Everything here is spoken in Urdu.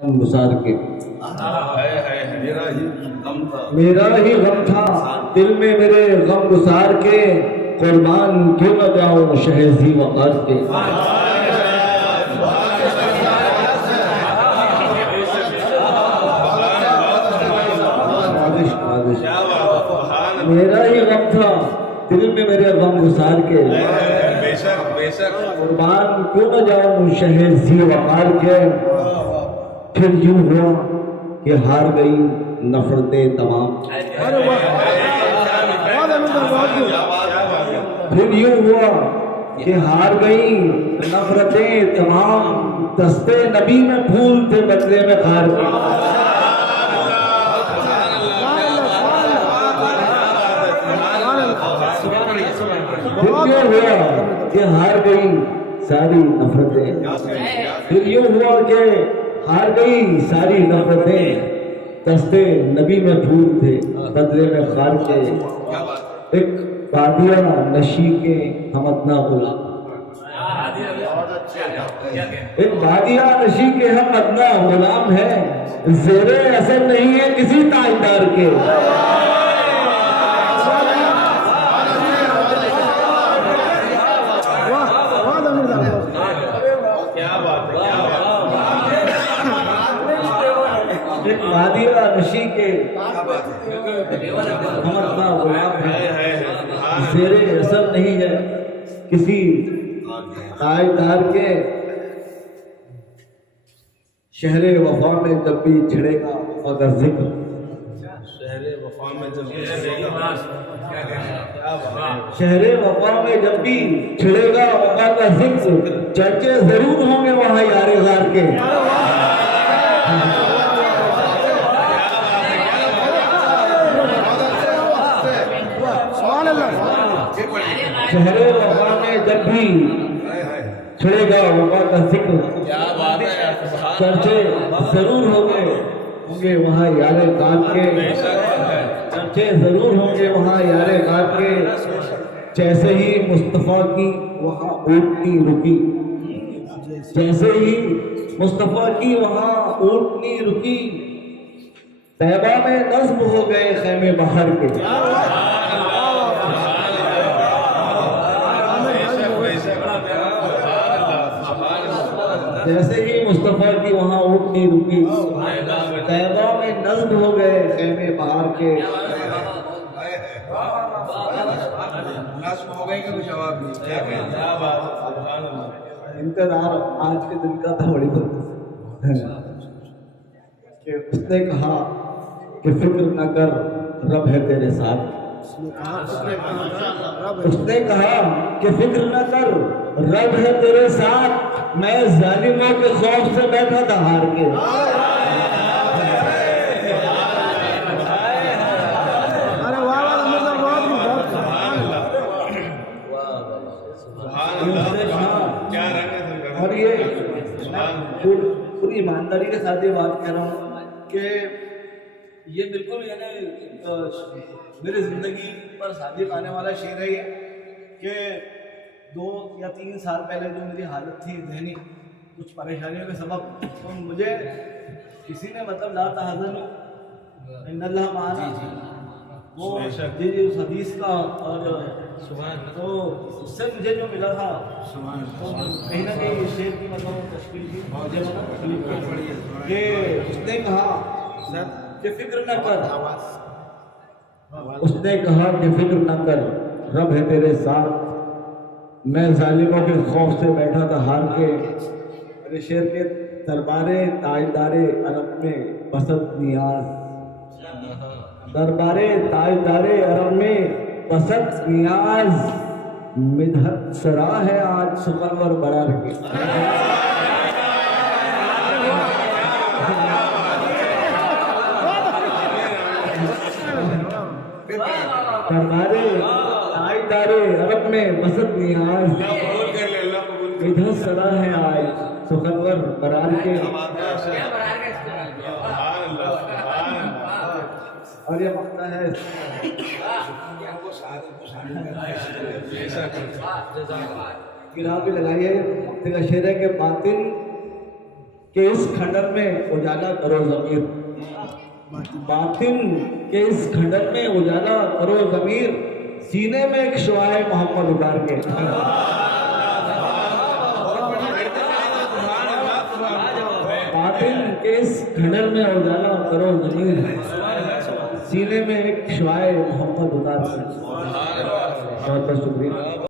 گزار کے میرا ہی غم تھا دل میں میرے غم گزار کے، قربان کیوں نہ جاؤں شہ ذی وقار کے۔ میرا ہی غم تھا دل میں میرے غم گزار کے، قربان کیوں نہ جاؤں شہ ذی وقار کے۔ پھر یوں ہوا کہ ہار گئی نفرتیں تمام، پھر یوں ہوا کہ ہار گئی نفرتیں تمام، دستے نبی میں پھول تھے بدلے میں خار کے۔ پھر یوں ہوا کہ ہار گئی ساری نفرتیں، پھر یوں ہوا کہ ہار گئی ساری نفرتیں، دستے نبی میں پھول تھے بدلے میں خار کے۔ ایک بادیہ نشی کے ہم ادنا غلام، ایک بادیہ نشی کے ہم ادنا غلام ہیں، زیر اثر نہیں ہے کسی تاجدار کے۔ ایک بادیہ نشی کے ہم ادنا غلام ہیں، زیر اثر نہیں ہے کسی تاجدار کے۔ شہر وفا میں جب بھی چھڑے گا وفا کا ذکر، شہر وفا میں جب بھی چھڑے گا وفا کا ذکر، چرچے ضرور ہوں گے وہاں یار غار کے۔ شہر وفا میں جب بھی چھڑے گا وفا کا ذکر، چرچے ضرور ہوں گے وہاں یار غار کے، چرچے ضرور ہوں گے وہاں یار غار کے۔ جیسے ہی مصطفیٰ کی وہاں اونٹنی رکی، جیسے ہی مصطفیٰ کی وہاں اونٹنی رکی، طیبہ میں نصب ہو گئے خیمے بہار کے۔ جیسے ہی مصطفیٰ کی وہاں اونٹنی رکی، طیبہ میں نصب ہو گئے خیمے بہار کے۔ انتظار آج کے دن کا تھا بڑی بات کہ اس نے کہا کہ فکر نہ کر رب ہے تیرے ساتھ، اس نے کہا کہ فکر نہ کر رب ہے تیرے ساتھ، میں ظالموں کے خوف سے بیٹھا تھا ہار کے۔ اور یہ پوری ایمانداری کے ساتھ یہ بات کہہ رہا ہوں کہ یہ بالکل یعنی میری زندگی پر صادق آنے والا شعر ہے یہ، کہ 2 یا 3 سال پہلے جو میری حالت تھی ذہنی کچھ پریشانیوں کے سبب، تو مجھے کسی نے مطلب لا تحزنوا ان اللہ معنا، وہ جی اس حدیث کا، اور تو اس سے مجھے جو ملا تھا تو کہیں نہ کہیں اس شعر کی مطلب تشکیل کی مجھے کہ اس نے کہا کہ فکر نہ کر، اس نے کہا کہ فکر نہ کر رب ہے تیرے ساتھ، میں ظالموں کے خوف سے بیٹھا تھا ہار کے۔ میرے شعر کے دربارے تاجدارے عرب میں بسط نیاز، دربارے تاجدارے عرب میں بسط نیاز، مدحت سرا ہے آج سخنور برار کے۔ دربارے تاجدارے عرب میں بسط نیاز، مدحت سرا ہے آج سخنور برار کے۔ اور یہ مقطع ہے گرا بھی لگائی ہے، مقطع کا شعر ہے کہ باطن کہ اس کھنڈر میں اجالا کرو ضمیر، باطن کے اس کھنڈر میں اجالا کرو ضمیر، سینے میں ایک شعاع محمد اتار کے۔ باطن کے اس کھنڈر میں اجالا کرو ضمیر، سینے میں ایک شعاع محمد اتار کے۔ بہت بہت شکریہ۔